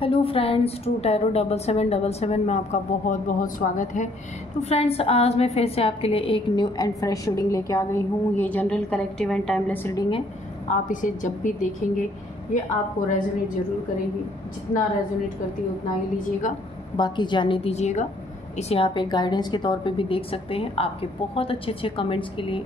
Hello friends, true tarot 7777 में आपका बहुत बहुत स्वागत है। तो फ्रेंड्स, आज मैं फिर से आपके लिए एक न्यू एंड फ्रेश रीडिंग लेके आ गई हूँ। ये general, collective and timeless reading है। आप इसे जब भी देखेंगे ये आपको रेजोनेट ज़रूर करेगी। जितना रेजोनेट करती है उतना ही लीजिएगा, बाकी जाने दीजिएगा। इसे आप एक गाइडेंस के तौर पे भी देख सकते हैं। आपके बहुत अच्छे अच्छे कमेंट्स के लिए,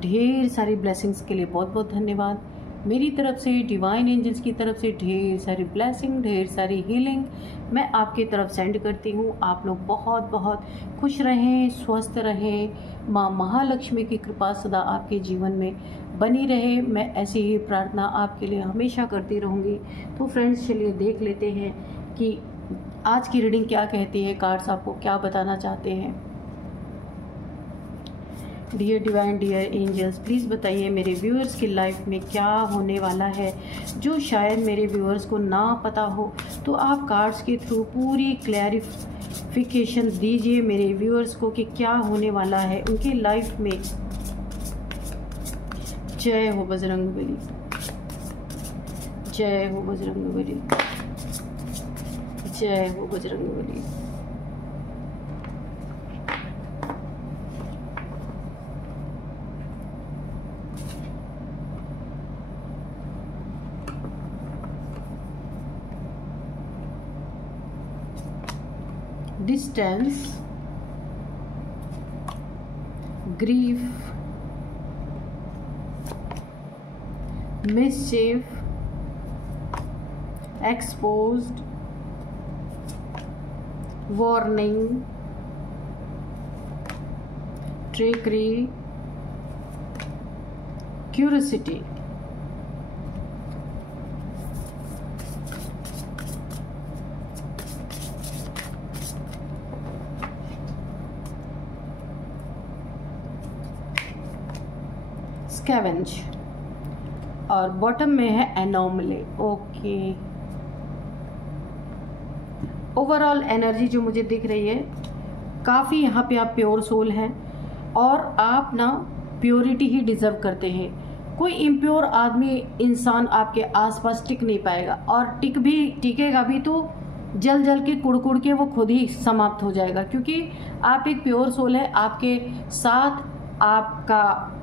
ढेर सारी ब्लेसिंग्स के लिए बहुत बहुत धन्यवाद। मेरी तरफ से, डिवाइन एंजल्स की तरफ से ढेर सारी ब्लेसिंग, ढेर सारी हीलिंग मैं आपकी तरफ सेंड करती हूँ। आप लोग बहुत बहुत खुश रहें, स्वस्थ रहें। माँ महालक्ष्मी की कृपा सदा आपके जीवन में बनी रहे। मैं ऐसी ही प्रार्थना आपके लिए हमेशा करती रहूँगी। तो फ्रेंड्स, चलिए देख लेते हैं कि आज की रीडिंग क्या कहती है, कार्ड्स आपको क्या बताना चाहते हैं। Dear divine, dear angels, please बताइए मेरे व्यूअर्स की लाइफ में क्या होने वाला है जो शायद मेरे व्यूअर्स को ना पता हो। तो आप कार्ड्स के थ्रू पूरी क्लैरिफिकेशन दीजिए मेरे व्यूअर्स को कि क्या होने वाला है उनकी लाइफ में। जय हो बजरंगबली, जय हो बजरंगबली, जय हो Bajrangbali. Distance, grief, mischief, exposed, warning, trickery, curiosity, scavenge और बॉटम में है एनोमली। ओके, ओवरऑल एनर्जी जो मुझे दिख रही है, काफ़ी यहाँ पे आप प्योर सोल हैं और आप ना प्योरिटी ही डिजर्व करते हैं। कोई इम्प्योर आदमी, इंसान आपके आसपास टिक नहीं पाएगा, और टिकेगा भी तो जल जल के कुड़ के वो खुद ही समाप्त हो जाएगा। क्योंकि आप एक प्योर सोल है। आपके साथ आपका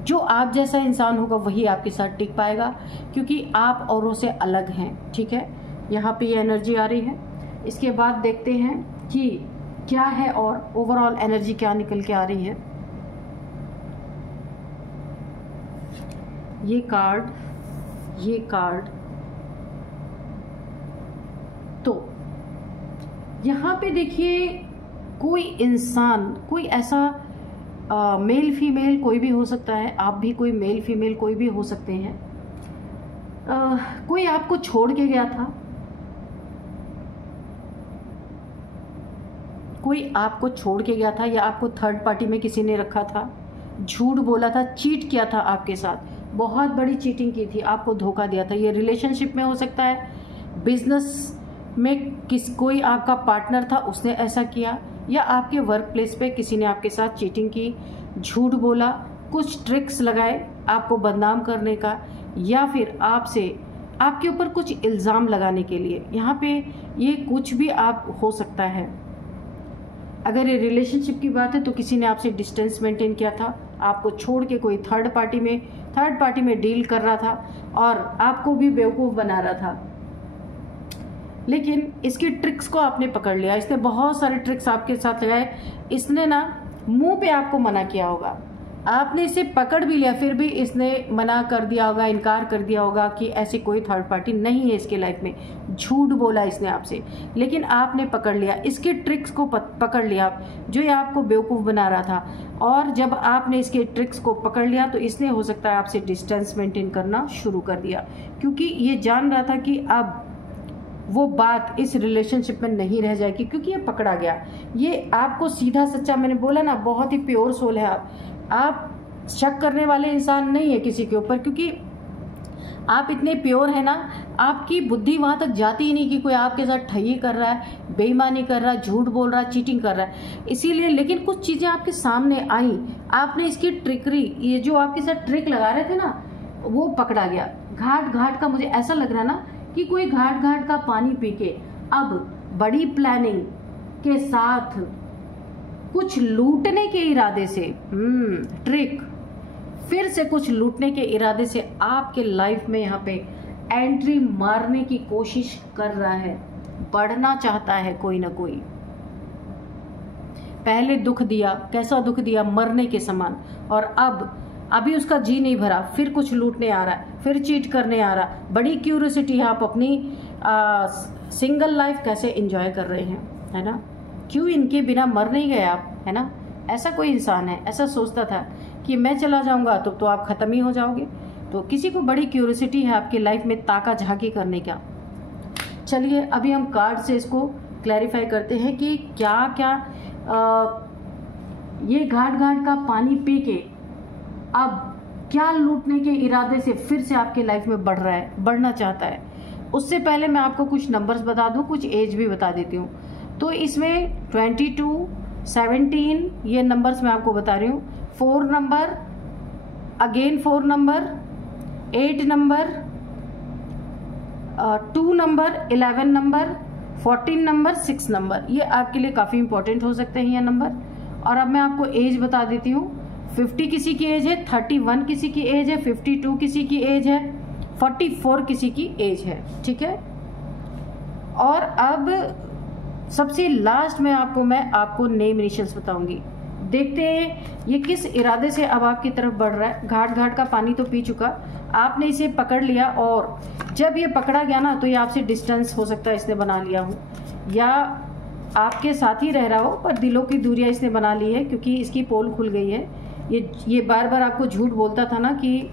जो आप जैसा इंसान होगा वही आपके साथ टिक पाएगा, क्योंकि आप औरों से अलग हैं। ठीक है, यहाँ पे ये एनर्जी आ रही है। इसके बाद देखते हैं कि क्या है और ओवरऑल एनर्जी क्या निकल के आ रही है। ये कार्ड तो यहाँ पे देखिए, कोई इंसान, कोई ऐसा मेल फीमेल कोई भी हो सकता है। आप भी कोई मेल फीमेल कोई भी हो सकते हैं। कोई आपको छोड़ के गया था, कोई आपको छोड़ के गया था, या आपको थर्ड पार्टी में किसी ने रखा था, झूठ बोला था, चीट किया था आपके साथ, बहुत बड़ी चीटिंग की थी, आपको धोखा दिया था। ये रिलेशनशिप में हो सकता है, बिजनेस में कोई आपका पार्टनर था, उसने ऐसा किया, या आपके वर्क प्लेस पे किसी ने आपके साथ चीटिंग की, झूठ बोला, कुछ ट्रिक्स लगाए आपको बदनाम करने का, या फिर आपके ऊपर कुछ इल्ज़ाम लगाने के लिए। यहाँ पे ये कुछ भी आप हो सकता है। अगर ये रिलेशनशिप की बात है तो किसी ने आपसे डिस्टेंस मेंटेन किया था, आपको छोड़ के कोई थर्ड पार्टी में डील कर रहा था और आपको भी बेवकूफ़ बना रहा था। लेकिन इसकी ट्रिक्स को आपने पकड़ लिया। इसने बहुत सारे ट्रिक्स आपके साथ लगाए। इसने ना मुंह पे आपको मना किया होगा, आपने इसे पकड़ भी लिया, फिर भी इसने मना कर दिया होगा, इनकार कर दिया होगा कि ऐसी कोई थर्ड पार्टी नहीं है इसके लाइफ में। झूठ बोला इसने आपसे, लेकिन आपने पकड़ लिया, इसके ट्रिक्स को पकड़ लिया जो ये आपको बेवकूफ़ बना रहा था। और जब आपने इसके ट्रिक्स को पकड़ लिया तो इसने हो सकता है आपसे डिस्टेंस मेंटेन करना शुरू कर दिया, क्योंकि ये जान रहा था कि अब वो बात इस रिलेशनशिप में नहीं रह जाएगी, क्योंकि ये पकड़ा गया। ये आपको सीधा सच्चा, मैंने बोला ना, बहुत ही प्योर सोल है आप शक करने वाले इंसान नहीं है किसी के ऊपर, क्योंकि आप इतने प्योर है ना, आपकी बुद्धि वहाँ तक जाती ही नहीं कि कोई आपके साथ ठगी कर रहा है, बेईमानी कर रहा है, झूठ बोल रहा है, चीटिंग कर रहा है। इसीलिए, लेकिन कुछ चीज़ें आपके सामने आई, आपने इसकी ट्रिकरी, ये जो आपके साथ ट्रिक लगा रहे थे ना, वो पकड़ा गया। घाट घाट का मुझे ऐसा लग रहा है ना कि कोई घाट घाट का पानी पी के अब बड़ी प्लानिंग के साथ कुछ लूटने के इरादे से, ट्रिक, फिर से कुछ लूटने के इरादे से आपके लाइफ में यहाँ पे एंट्री मारने की कोशिश कर रहा है, बढ़ना चाहता है कोई ना कोई। पहले दुख दिया, कैसा दुख दिया, मरने के समान, और अभी उसका जी नहीं भरा, फिर कुछ लूटने आ रहा है, फिर चीट करने आ रहा। बड़ी क्यूरियोसिटी है, आप अपनी सिंगल लाइफ कैसे एंजॉय कर रहे हैं, है ना? क्यों इनके बिना मर नहीं गए आप, है ना? ऐसा कोई इंसान है, ऐसा सोचता था कि मैं चला जाऊंगा तो आप खत्म ही हो जाओगे। तो किसी को बड़ी क्यूरियोसिटी है आपकी लाइफ में ताका झाकी करने का। चलिए अभी हम कार्ड से इसको क्लैरिफाई करते हैं कि क्या क्या ये घाट घाट का पानी पी के अब क्या लूटने के इरादे से फिर से आपके लाइफ में बढ़ रहा है, बढ़ना चाहता है। उससे पहले मैं आपको कुछ नंबर्स बता दूं, कुछ एज भी बता देती हूँ। तो इसमें 22, 17 ये नंबर्स मैं आपको बता रही हूँ। 4 number, again 4 number, 8 number, 2 number, 11 number, 14 number, 6 number, ये आपके लिए काफ़ी इंपॉर्टेंट हो सकते हैं ये नंबर। और अब मैं आपको एज बता देती हूँ। 50 किसी की एज है, 31 किसी की एज है, 52 किसी की एज है, 44 किसी की एज है, ठीक है। और अब सबसे लास्ट में आपको नेम इनिशियल्स बताऊंगी। देखते हैं ये किस इरादे से अब आपकी तरफ बढ़ रहा है। घाट घाट का पानी तो पी चुका, आपने इसे पकड़ लिया, और जब ये पकड़ा गया ना तो ये आपसे डिस्टेंस हो सकता है इसने बना लिया हो, या आपके साथ ही रह रहा हो पर दिलों की दूरियां इसने बना ली है, क्योंकि इसकी पोल खुल गई है। ये बार बार आपको झूठ बोलता था ना कि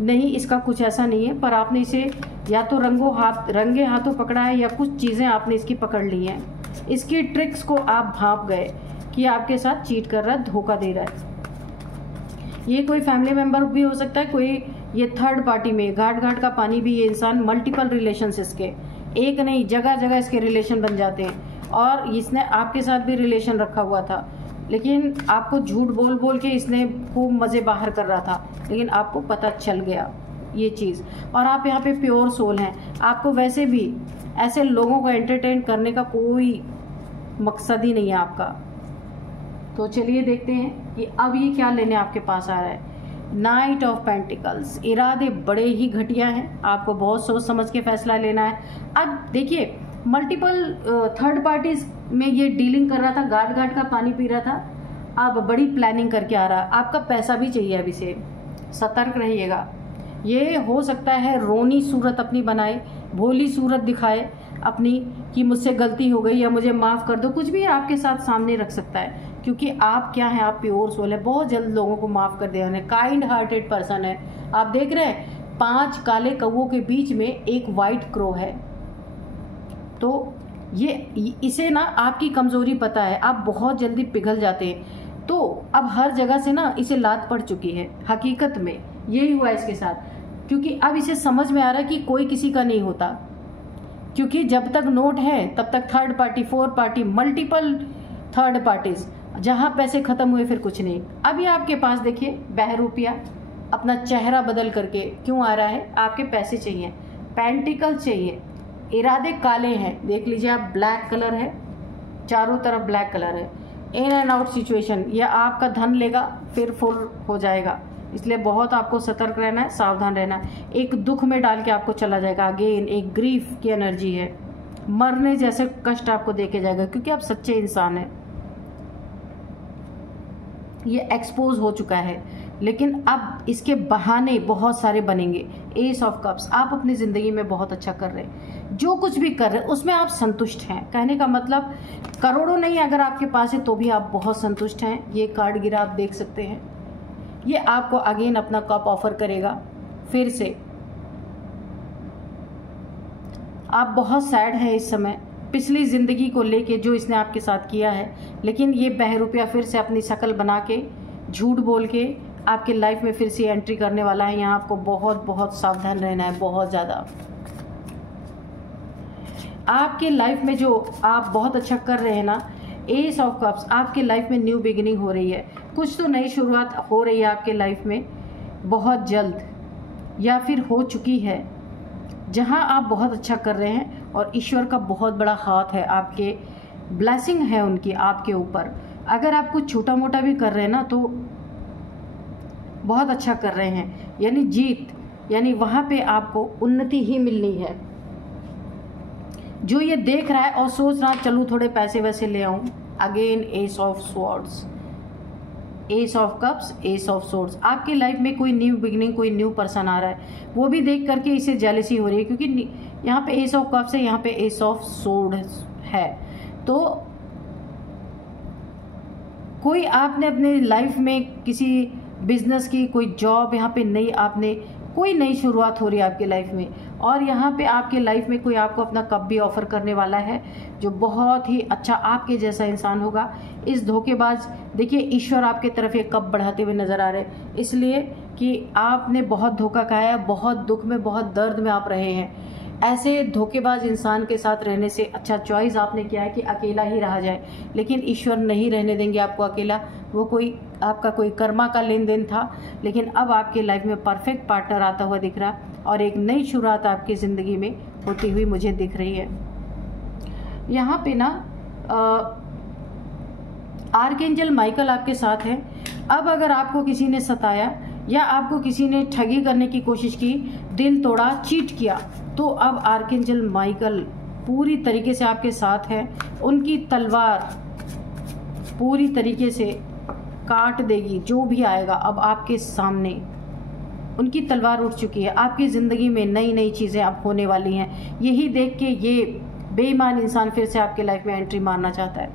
नहीं इसका कुछ ऐसा नहीं है, पर आपने इसे या तो रंगे हाथों पकड़ा है, या कुछ चीज़ें आपने इसकी पकड़ ली हैं। इसकी ट्रिक्स को आप भांप गए कि आपके साथ चीट कर रहा है, धोखा दे रहा है। ये कोई फैमिली मेंबर भी हो सकता है, कोई ये थर्ड पार्टी में घाट घाट का पानी भी, ये इंसान मल्टीपल रिलेशंस इसके, एक नहीं जगह जगह इसके रिलेशन बन जाते हैं। और इसने आपके साथ भी रिलेशन रखा हुआ था, लेकिन आपको झूठ बोल बोल के इसने खूब मज़े बाहर कर रहा था, लेकिन आपको पता चल गया ये चीज़। और आप यहाँ पे प्योर सोल हैं, आपको वैसे भी ऐसे लोगों को एंटरटेन करने का कोई मकसद ही नहीं है आपका। तो चलिए देखते हैं कि अब ये क्या लेने आपके पास आ रहा है। नाइट ऑफ पेंटिकल्स, इरादे बड़े ही घटिया हैं, आपको बहुत सोच समझ के फैसला लेना है। अब देखिए मल्टीपल थर्ड पार्टीज में ये डीलिंग कर रहा था, घाट घाट का पानी पी रहा था, अब बड़ी प्लानिंग करके आ रहा है। आपका पैसा भी चाहिए, अब इसे सतर्क रहिएगा। ये हो सकता है रोनी सूरत अपनी बनाए, भोली सूरत दिखाए अपनी कि मुझसे गलती हो गई या मुझे माफ़ कर दो, कुछ भी आपके साथ सामने रख सकता है, क्योंकि आप क्या है, आप प्योर सोल है, बहुत जल्द लोगों को माफ़ कर देने, काइंड हार्टेड पर्सन है। आप देख रहे हैं 5 काले कौवों के बीच में एक वाइट क्रो है, तो ये इसे ना आपकी कमज़ोरी पता है, आप बहुत जल्दी पिघल जाते हैं। तो अब हर जगह से ना इसे लात पड़ चुकी है, हकीकत में यही हुआ इसके साथ, क्योंकि अब इसे समझ में आ रहा है कि कोई किसी का नहीं होता, क्योंकि जब तक नोट है तब तक third party, fourth party, multiple third parties, जहां पैसे खत्म हुए फिर कुछ नहीं। अभी आपके पास देखिए बहरूपिया अपना चेहरा बदल करके क्यों आ रहा है, आपके पैसे चाहिए, पेंटिकल चाहिए, इरादे काले हैं, देख लीजिए आप, ब्लैक कलर है, चारों तरफ ब्लैक कलर है, इन एंड आउट सिचुएशन, यह आपका धन लेगा फिर फुल हो जाएगा, इसलिए बहुत आपको सतर्क रहना है, सावधान रहना है। एक दुख में डाल के आपको चला जाएगा, अगेन एक ग्रीफ की एनर्जी है, मरने जैसे कष्ट आपको देके जाएगा, क्योंकि आप सच्चे इंसान हैं। ये एक्सपोज हो चुका है, लेकिन अब इसके बहाने बहुत सारे बनेंगे। एस ऑफ कप्स, आप अपनी ज़िंदगी में बहुत अच्छा कर रहे हैं, जो कुछ भी कर रहे हैं उसमें आप संतुष्ट हैं। कहने का मतलब करोड़ों नहीं अगर आपके पास है तो भी आप बहुत संतुष्ट हैं। ये कार्ड गिरा आप देख सकते हैं, ये आपको अगेन अपना कप ऑफर करेगा फिर से। आप बहुत सैड हैं इस समय पिछली ज़िंदगी को लेके जो इसने आपके साथ किया है, लेकिन ये बहरूपिया फिर से अपनी शक्ल बना के झूठ बोल के आपके लाइफ में फिर से एंट्री करने वाला है। यहाँ आपको बहुत बहुत सावधान रहना है, बहुत ज़्यादा। आपके लाइफ में जो आप बहुत अच्छा कर रहे हैं ना, एस ऑफ कप्स, आपके लाइफ में न्यू बिगिनिंग हो रही है, कुछ तो नई शुरुआत हो रही है आपके लाइफ में बहुत जल्द, या फिर हो चुकी है। जहां आप बहुत अच्छा कर रहे हैं और ईश्वर का बहुत बड़ा हाथ है, आपके ब्लेसिंग है उनकी आपके ऊपर। अगर आप कुछ छोटा मोटा भी कर रहे हैं ना तो बहुत अच्छा कर रहे हैं, यानी जीत, यानी वहां पे आपको उन्नति ही मिलनी है। जो ये देख रहा है और सोच रहा चलूँ थोड़े पैसे वैसे ले आऊं, again S of swords, S of cups, S of swords. आपकी लाइफ में कोई न्यू बिगिनिंग, कोई न्यू पर्सन आ रहा है, वो भी देख करके इसे जेलसी हो रही है, क्योंकि यहाँ पे एस ऑफ कप्स है, यहाँ पे एस ऑफ सोर्ड है। तो कोई आपने अपने लाइफ में किसी बिजनेस की कोई जॉब यहाँ पे नई, आपने कोई नई शुरुआत हो रही है आपकी लाइफ में, और यहाँ पे आपके लाइफ में कोई आपको अपना कप भी ऑफर करने वाला है जो बहुत ही अच्छा आपके जैसा इंसान होगा। इस धोखेबाज, देखिए ईश्वर आपके तरफ ये कप बढ़ाते हुए नजर आ रहे हैं, इसलिए कि आपने बहुत धोखा खाया, बहुत दुख में, बहुत दर्द में आप रहे हैं। ऐसे धोखेबाज इंसान के साथ रहने से अच्छा चॉइस आपने किया है कि अकेला ही रहा जाए, लेकिन ईश्वर नहीं रहने देंगे आपको अकेला। वो कोई आपका कोई कर्मा का लेन देन था, लेकिन अब आपके लाइफ में परफेक्ट पार्टनर आता हुआ दिख रहा और एक नई शुरुआत आपकी ज़िंदगी में होती हुई मुझे दिख रही है। यहाँ पे ना आर्कएंजल माइकल आपके साथ है। अब अगर आपको किसी ने सताया या आपको किसी ने ठगी करने की कोशिश की, दिल तोड़ा, चीट किया, तो अब आर्कएंजल माइकल पूरी तरीके से आपके साथ है। उनकी तलवार पूरी तरीके से काट देगी जो भी आएगा। अब आपके सामने उनकी तलवार उठ चुकी है। आपकी ज़िंदगी में नई नई चीज़ें अब होने वाली हैं। यही देख के ये बेईमान इंसान फिर से आपके लाइफ में एंट्री मारना चाहता है।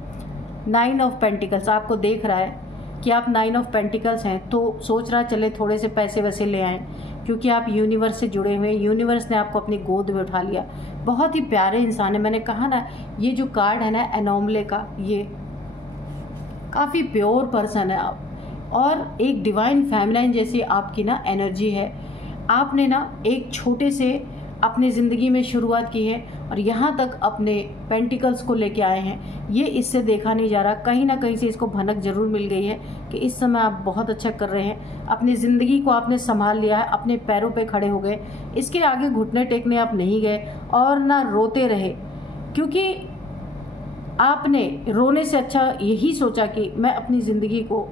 9 ऑफ पेंटिकल्स आपको देख रहा है कि आप 9 ऑफ पेंटिकल्स हैं, तो सोच रहा चले थोड़े से पैसे वैसे ले आएँ, क्योंकि आप यूनिवर्स से जुड़े हुए हैं। यूनिवर्स ने आपको अपनी गोद में उठा लिया। बहुत ही प्यारे इंसान है। मैंने कहा ना, ये जो कार्ड है ना एनोमले का, ये काफ़ी प्योर पर्सन है आप, और एक डिवाइन फेमिनाइन जैसी आपकी ना एनर्जी है। आपने ना एक छोटे से अपनी ज़िंदगी में शुरुआत की है और यहाँ तक अपने पेंटिकल्स को लेके आए हैं। ये इससे देखा नहीं जा रहा, कहीं ना कहीं से इसको भनक जरूर मिल गई है कि इस समय आप बहुत अच्छा कर रहे हैं। अपनी ज़िंदगी को आपने संभाल लिया है, अपने पैरों पे खड़े हो गए। इसके आगे घुटने टेकने आप नहीं गए और ना रोते रहे, क्योंकि आपने रोने से अच्छा यही सोचा कि मैं अपनी ज़िंदगी को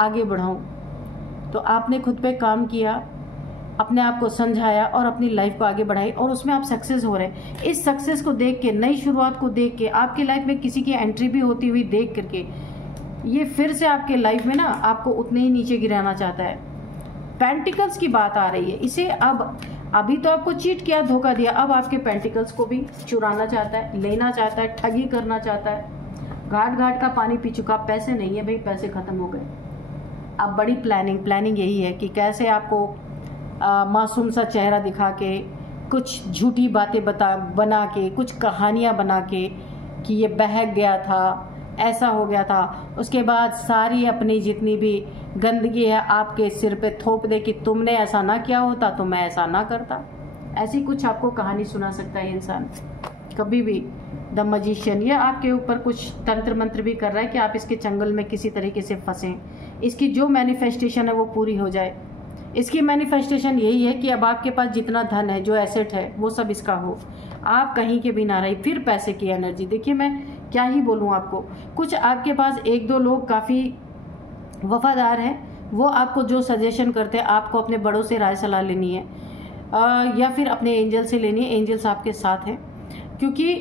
आगे बढ़ाऊं। तो आपने खुद पे काम किया, अपने आप को समझाया और अपनी लाइफ को आगे बढ़ाई, और उसमें आप सक्सेस हो रहे हैं। इस सक्सेस को देख के, नई शुरुआत को देख के, आपकी लाइफ में किसी की एंट्री भी होती हुई देख करके, ये फिर से आपके लाइफ में ना आपको उतने ही नीचे गिराना चाहता है। पेंटिकल्स की बात आ रही है इसे। अब अभी तो आपको चीट किया, धोखा दिया, अब आपके पेंटिकल्स को भी चुराना चाहता है, लेना चाहता है, ठगी करना चाहता है। घाट घाट का पानी पी चुका, पैसे नहीं है भाई, पैसे खत्म हो गए। अब बड़ी प्लानिंग यही है कि कैसे आपको मासूम सा चेहरा दिखा के, कुछ झूठी बातें बना के, कुछ कहानियाँ बना के कि ये बहक गया था, ऐसा हो गया था, उसके बाद सारी अपनी जितनी भी गंदगी है आपके सिर पे थोप दे कि तुमने ऐसा ना किया होता तो मैं ऐसा ना करता। ऐसी कुछ आपको कहानी सुना सकता है इंसान कभी भी। द मजिशियन, ये आपके ऊपर कुछ तंत्र मंत्र भी कर रहा है कि आप इसके चंगल में किसी तरीके से फंसें, इसकी जो मैनिफेस्टेशन है वो पूरी हो जाए। इसकी मैनिफेस्टेशन यही है कि अब आपके पास जितना धन है, जो एसेट है, वो सब इसका हो, आप कहीं के भी ना रही। फिर पैसे की एनर्जी देखिए, मैं क्या ही बोलूँ आपको। कुछ आपके पास 1-2 लोग काफ़ी वफादार हैं, वो आपको जो सजेशन करते हैं, आपको अपने बड़ों से राय सलाह लेनी है या फिर अपने एंजल से लेनी है। एंजल्स आपके साथ हैं, क्योंकि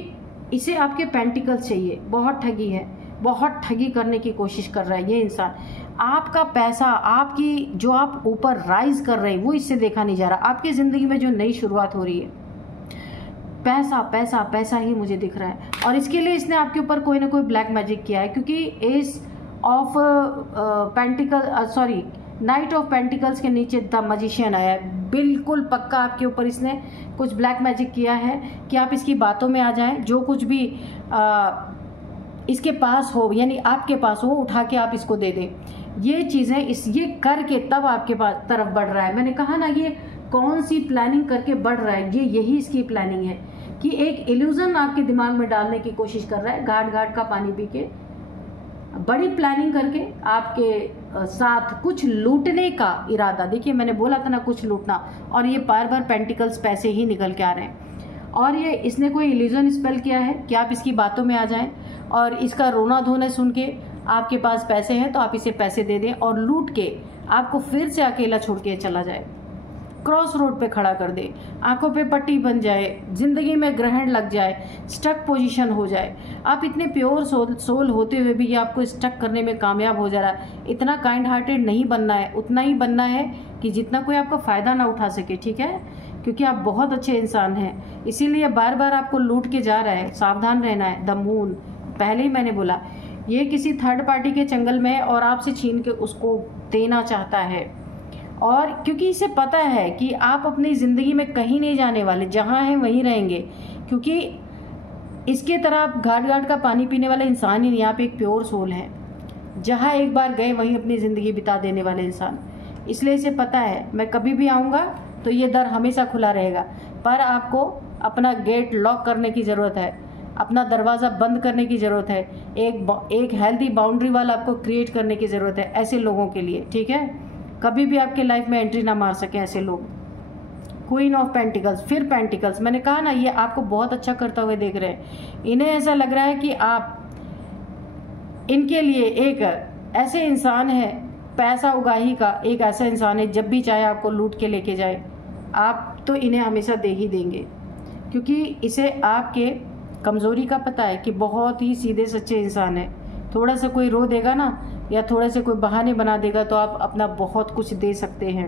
इसे आपके पेंटिकल्स चाहिए। बहुत ठगी है, बहुत ठगी करने की कोशिश कर रहा है ये इंसान। आपका पैसा, आपकी जो आप ऊपर राइज कर रहे हैं, वो इससे देखा नहीं जा रहा। आपकी ज़िंदगी में जो नई शुरुआत हो रही है, पैसा पैसा पैसा ही मुझे दिख रहा है, और इसके लिए इसने आपके ऊपर कोई ना कोई ब्लैक मैजिक किया है। क्योंकि S of night of pentacles के नीचे द मजिशियन आया है। बिल्कुल पक्का आपके ऊपर इसने कुछ ब्लैक मैजिक किया है कि आप इसकी बातों में आ जाएं। जो कुछ भी इसके पास हो, यानी आपके पास हो, उठा के आप इसको दे दें। ये चीज़ें ये करके तब आपके पास तरफ बढ़ रहा है। मैंने कहा ना, ये कौन सी प्लानिंग करके बढ़ रहा है, ये यही इसकी प्लानिंग है कि एक इल्यूजन आपके दिमाग में डालने की कोशिश कर रहा है। घाट घाट का पानी पी के, बड़ी प्लानिंग करके आपके साथ कुछ लूटने का इरादा। देखिए मैंने बोला था ना कुछ लूटना, और ये बार बार पेंटिकल्स पैसे ही निकल के आ रहे हैं। और ये इसने कोई इल्यूजन स्पेल किया है कि आप इसकी बातों में आ जाएं और इसका रोना धोना सुन के आपके पास पैसे हैं तो आप इसे पैसे दे दें और लूट के आपको फिर से अकेला छोड़ के चला जाए, क्रॉस रोड पे खड़ा कर दे, आंखों पे पट्टी बन जाए, जिंदगी में ग्रहण लग जाए, स्टक पोजीशन हो जाए। आप इतने प्योर सोल होते हुए भी ये आपको स्टक करने में कामयाब हो जा रहा है। इतना काइंड हार्टेड नहीं बनना है, उतना ही बनना है कि जितना कोई आपका फ़ायदा ना उठा सके, ठीक है, क्योंकि आप बहुत अच्छे इंसान हैं। इसीलिए बार बार आपको लूट के जा रहा है, सावधान रहना है। द मून, पहले ही मैंने बोला, ये किसी थर्ड पार्टी के चंगल में है और आपसे छीन के उसको देना चाहता है। और क्योंकि इसे पता है कि आप अपनी ज़िंदगी में कहीं नहीं जाने वाले, जहाँ हैं वहीं रहेंगे, क्योंकि इसके तरह आप घाट घाट का पानी पीने वाले इंसान ही नहीं, आप एक प्योर सोल हैं, जहाँ एक बार गए वहीं अपनी ज़िंदगी बिता देने वाले इंसान। इसलिए इसे पता है मैं कभी भी आऊँगा तो ये दर हमेशा खुला रहेगा, पर आपको अपना गेट लॉक करने की ज़रूरत है, अपना दरवाज़ा बंद करने की ज़रूरत है, एक हेल्दी बाउंड्री वाल आपको क्रिएट करने की ज़रूरत है ऐसे लोगों के लिए, ठीक है। कभी भी आपके लाइफ में एंट्री ना मार सके ऐसे लोग। क्वीन ऑफ पेंटिकल्स, फिर पेंटिकल्स, मैंने कहा ना ये आपको बहुत अच्छा करता हुए देख रहे हैं। इन्हें ऐसा लग रहा है कि आप इनके लिए एक ऐसे इंसान है, पैसा उगाही का एक ऐसा इंसान है, जब भी चाहे आपको लूट के लेके जाए, आप तो इन्हें हमेशा दे ही देंगे, क्योंकि इसे आपके कमज़ोरी का पता है कि बहुत ही सीधे सच्चे इंसान है। थोड़ा सा कोई रो देगा ना या थोड़े से कोई बहाने बना देगा तो आप अपना बहुत कुछ दे सकते हैं।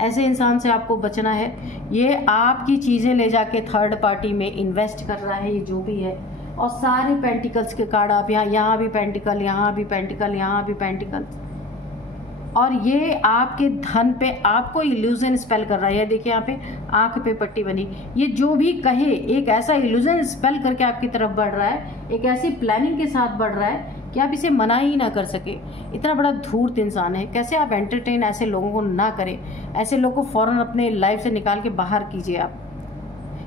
ऐसे इंसान से आपको बचना है। ये आपकी चीज़ें ले जाके थर्ड पार्टी में इन्वेस्ट कर रहा है, ये जो भी है, और सारे पेंटिकल्स के कार्ड आप यहाँ भी पेंटिकल, यहाँ भी पेंटिकल, यहाँ भी पेंटिकल, और ये आपके धन पे आपको इल्यूजन स्पेल कर रहा है। देखिए यहाँ पे आंख पे पट्टी बनी, ये जो भी कहे एक ऐसा इल्यूजन स्पेल करके आपकी तरफ बढ़ रहा है, एक ऐसी प्लानिंग के साथ बढ़ रहा है कि आप इसे मना ही ना कर सके। इतना बड़ा धूर्त इंसान है, कैसे आप एंटरटेन ऐसे लोगों को ना करें। ऐसे लोगों को फौरन अपने लाइफ से निकाल के बाहर कीजिए आप,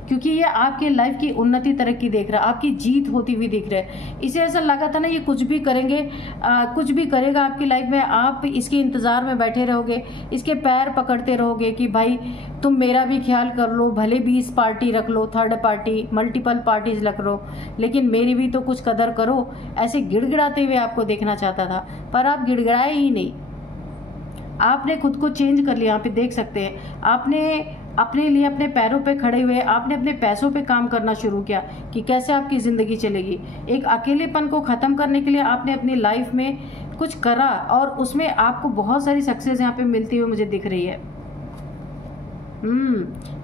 क्योंकि ये आपके लाइफ की उन्नति तरक्की देख रहा है, आपकी जीत होती हुई दिख रहा है। इसे ऐसा लगा था ना ये कुछ भी करेंगे, कुछ भी करेगा आपकी लाइफ में, आप इसके इंतज़ार में बैठे रहोगे, इसके पैर पकड़ते रहोगे कि भाई तुम मेरा भी ख्याल कर लो, भले 20 पार्टी रख लो, थर्ड पार्टी, मल्टीपल पार्टीज रख लो, लेकिन मेरी भी तो कुछ कदर करो। ऐसे गिड़गिड़ाते हुए आपको देखना चाहता था, पर आप गिड़गिड़ाए ही नहीं। आपने खुद को चेंज कर लिया। यहाँ पे देख सकते हैं, आपने अपने लिए अपने पैरों पे खड़े हुए आपने अपने पैसों पे काम करना शुरू किया कि कैसे आपकी ज़िंदगी चलेगी। एक अकेलेपन को ख़त्म करने के लिए आपने अपनी लाइफ में कुछ करा और उसमें आपको बहुत सारी सक्सेस यहाँ पे मिलती हुई मुझे दिख रही है।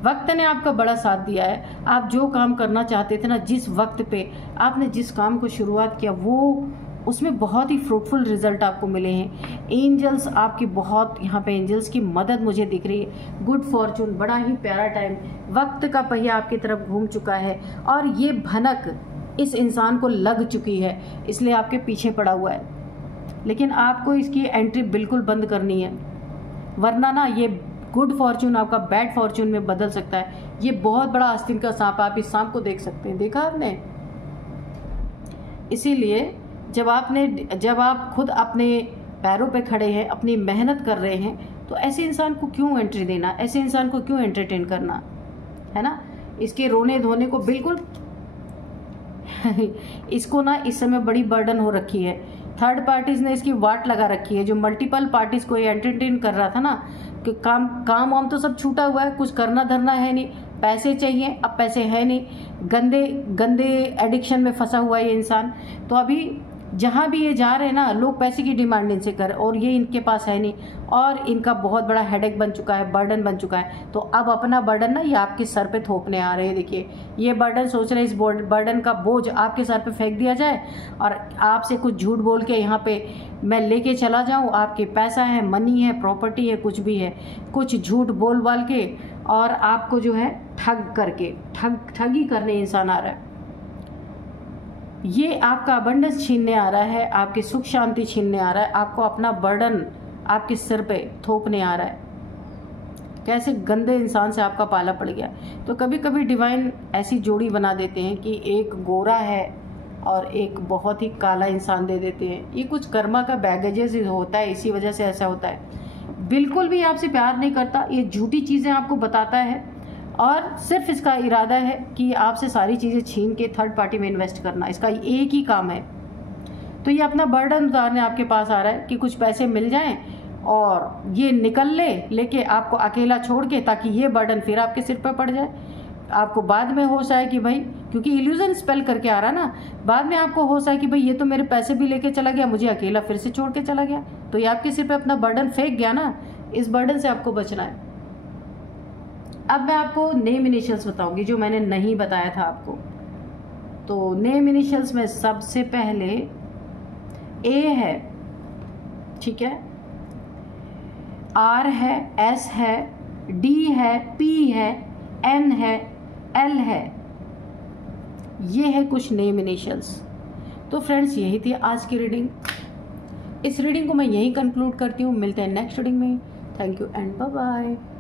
वक्त ने आपका बड़ा साथ दिया है। आप जो काम करना चाहते थे ना, जिस वक्त पे आपने जिस काम को शुरुआत किया, वो उसमें बहुत ही फ्रूटफुल रिजल्ट आपको मिले हैं। एंजल्स आपकी बहुत, यहाँ पे एंजल्स की मदद मुझे दिख रही है। गुड फॉर्चून, बड़ा ही प्यारा टाइम, वक्त का पहिया आपकी तरफ घूम चुका है और ये भनक इस इंसान को लग चुकी है, इसलिए आपके पीछे पड़ा हुआ है। लेकिन आपको इसकी एंट्री बिल्कुल बंद करनी है, वरना ना ये गुड फॉर्चून आपका बैड फॉर्चून में बदल सकता है। ये बहुत बड़ा आस्तीन का सांप, आप इस सांप को देख सकते हैं, देखा आपने। इसीलिए जब आप खुद अपने पैरों पे खड़े हैं, अपनी मेहनत कर रहे हैं, तो ऐसे इंसान को क्यों एंट्री देना, ऐसे इंसान को क्यों एंटरटेन करना, है ना। इसके रोने धोने को बिल्कुल इसको ना इस समय बड़ी बर्डन हो रखी है। थर्ड पार्टीज ने इसकी वाट लगा रखी है। जो मल्टीपल पार्टीज को ये एंटरटेन कर रहा था ना, कि काम वाम तो सब छूटा हुआ है, कुछ करना धरना है नहीं, पैसे चाहिए, अब पैसे है नहीं, गंदे एडिक्शन में फंसा हुआ है ये इंसान। तो अभी जहाँ भी ये जा रहे हैं ना, लोग पैसे की डिमांड इनसे कर, और ये इनके पास है नहीं, और इनका बहुत बड़ा हेडेक बन चुका है, बर्डन बन चुका है। तो अब अपना बर्डन ना ये आपके सर पे थोपने आ रहे हैं। देखिए ये बर्डन सोच रहे हैं, इस बर्डन का बोझ आपके सर पे फेंक दिया जाए और आपसे कुछ झूठ बोल के यहाँ पे मैं लेके चला जाऊँ। आपके पैसा है, मनी है, प्रॉपर्टी है, कुछ भी है, कुछ झूठ बोल बाल के और आपको जो है ठगी करने इंसान आ रहा है। ये आपका अबंडेंस छीनने आ रहा है, आपकी सुख शांति छीनने आ रहा है, आपको अपना बर्डन आपके सिर पे थोपने आ रहा है। कैसे गंदे इंसान से आपका पाला पड़ गया। तो कभी कभी डिवाइन ऐसी जोड़ी बना देते हैं कि एक गोरा है और एक बहुत ही काला इंसान दे देते हैं। ये कुछ कर्मा का बैगेजेस होता है, इसी वजह से ऐसा होता है। बिल्कुल भी आपसे प्यार नहीं करता, ये झूठी चीज़ें आपको बताता है और सिर्फ इसका इरादा है कि आपसे सारी चीज़ें छीन के थर्ड पार्टी में इन्वेस्ट करना, इसका एक ही काम है। तो ये अपना बर्डन उतारने आपके पास आ रहा है कि कुछ पैसे मिल जाएं और ये निकल लेके आपको अकेला छोड़ के, ताकि ये बर्डन फिर आपके सिर पर पड़ जाए। आपको बाद में होश आए कि भाई, क्योंकि इल्यूजन स्पेल करके आ रहा ना, बाद में आपको होश आए कि भाई ये तो मेरे पैसे भी लेके चला गया, मुझे अकेला फिर से छोड़ के चला गया। तो ये आपके सिर पे अपना बर्डन फेंक गया ना, इस बर्डन से आपको बचना है। अब मैं आपको नेम इनिशियल्स बताऊंगी जो मैंने नहीं बताया था आपको। तो नेम इनिशियल्स में सबसे पहले ए है, ठीक है, आर है, एस है, डी है, पी है, एन है, एल है। ये है कुछ नेम इनिशियल्स। तो फ्रेंड्स, यही थी आज की रीडिंग। इस रीडिंग को मैं यहीं कंक्लूड करती हूँ। मिलते हैं नेक्स्ट रीडिंग में। Thank you and bye bye.